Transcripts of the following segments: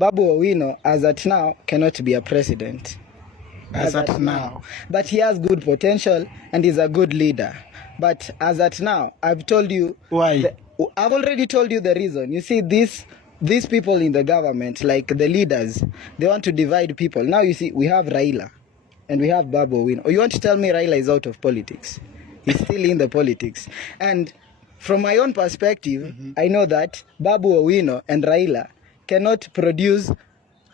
Babu Owino, as at now, cannot be a president. As at now. But he has good potential and is a good leader. But as at now, I've told you... Why? I've already told you the reason. You see, these people in the government, like the leaders, they want to divide people. Now you see, we have Raila and we have Babu Owino. Or you want to tell me Raila is out of politics? He's still in the politics. And from my own perspective, I know that Babu Owino and Raila cannot produce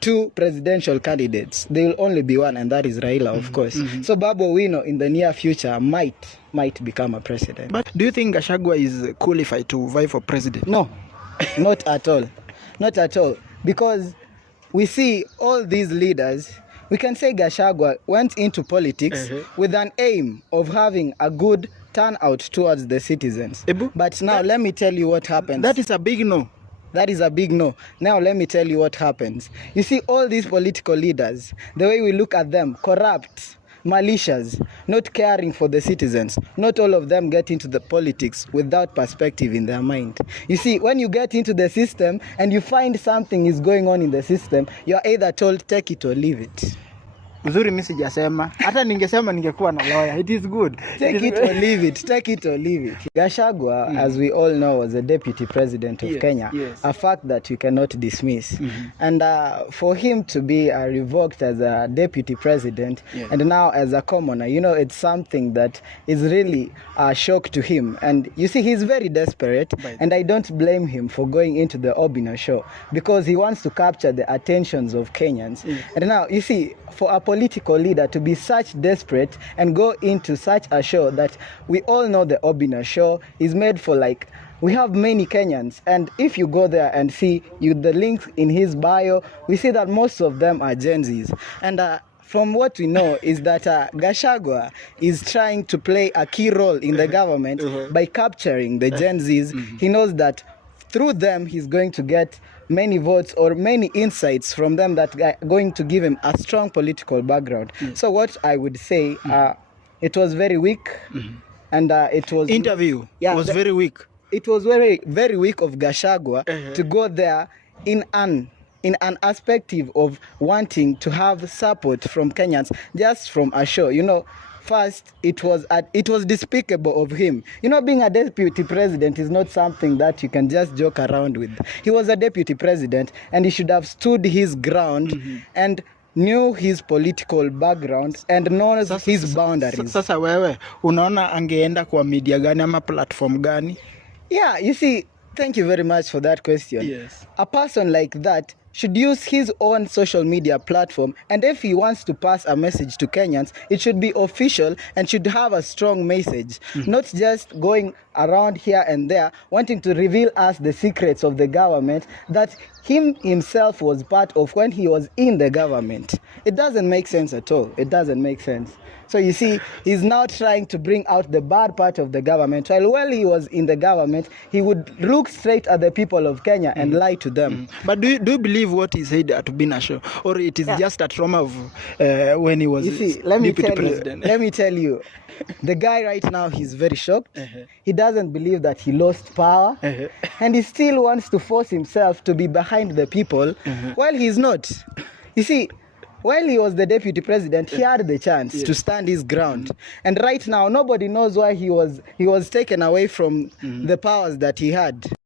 two presidential candidates. There will only be one, and that is Raila, of course. So Babu Owino in the near future might become a president. But do you think Gachagua is qualified to vie for president? No, not at all. Not at all. Because we see all these leaders, we can say Gachagua went into politics with an aim of having a good turnout towards the citizens. But now let me tell you what happens. That is a big no. That is a big no. Now let me tell you what happens. You see, all these political leaders, the way we look at them, corrupt, malicious, not caring for the citizens. Not all of them get into the politics without perspective in their mind. You see, when you get into the system and you find something is going on in the system, you're either told take it or leave it. Uzuri mimi sijasema. Hata ningesema ningekuwa na lawyer. It is good. Take it or leave it. Take it or leave it. Gachagua, as we all know, was a deputy president of Kenya. Yes. A fact that you cannot dismiss. And for him to be revoked as a deputy president and now as a commoner, you know, it's something that is really a shock to him. And you see, he's very desperate. And I don't blame him for going into the Obinna show because he wants to capture the attentions of Kenyans. And now, you see, for a political leader to be such desperate and go into such a show that we all know the Obinna show is made for, like, we have many Kenyans, and if you go there and see the links in his bio, we see that most of them are Gen Zs. And from what we know is that Gachagua is trying to play a key role in the government by capturing the Gen Zs. He knows that through them he's going to get many votes or many insights from them that are going to give him a strong political background. So what I would say, it was very weak. And it was... Interview was very weak. It was very, very weak of Gachagua to go there in an perspective of wanting to have support from Kenyans just from a show. You know, first, it was despicable of him. You know, being a deputy president is not something that you can just joke around with. He was a deputy president and he should have stood his ground and knew his political background and knows his boundaries. Sasa wewe, unaona angeenda kwa media gani ama platform gani? Yeah, you see, thank you very much for that question. Yes. A person like that should use his own social media platform, and if he wants to pass a message to Kenyans, it should be official and should have a strong message, not just going around here and there wanting to reveal us the secrets of the government that himself was part of when he was in the government. It doesn't make sense at all. It doesn't make sense. So you see, he's now trying to bring out the bad part of the government. While he was in the government, he would look straight at the people of Kenya and lie to them. But do you believe what he said at Obinna show? Or it is just a trauma of when he was deputy president? Let me tell you, the guy right now, he's very shocked. He doesn't believe that he lost power. And he still wants to force himself to be behind the people while he's not. You see, while he was the deputy president, he had the chance to stand his ground. And right now, nobody knows why he was taken away from the powers that he had.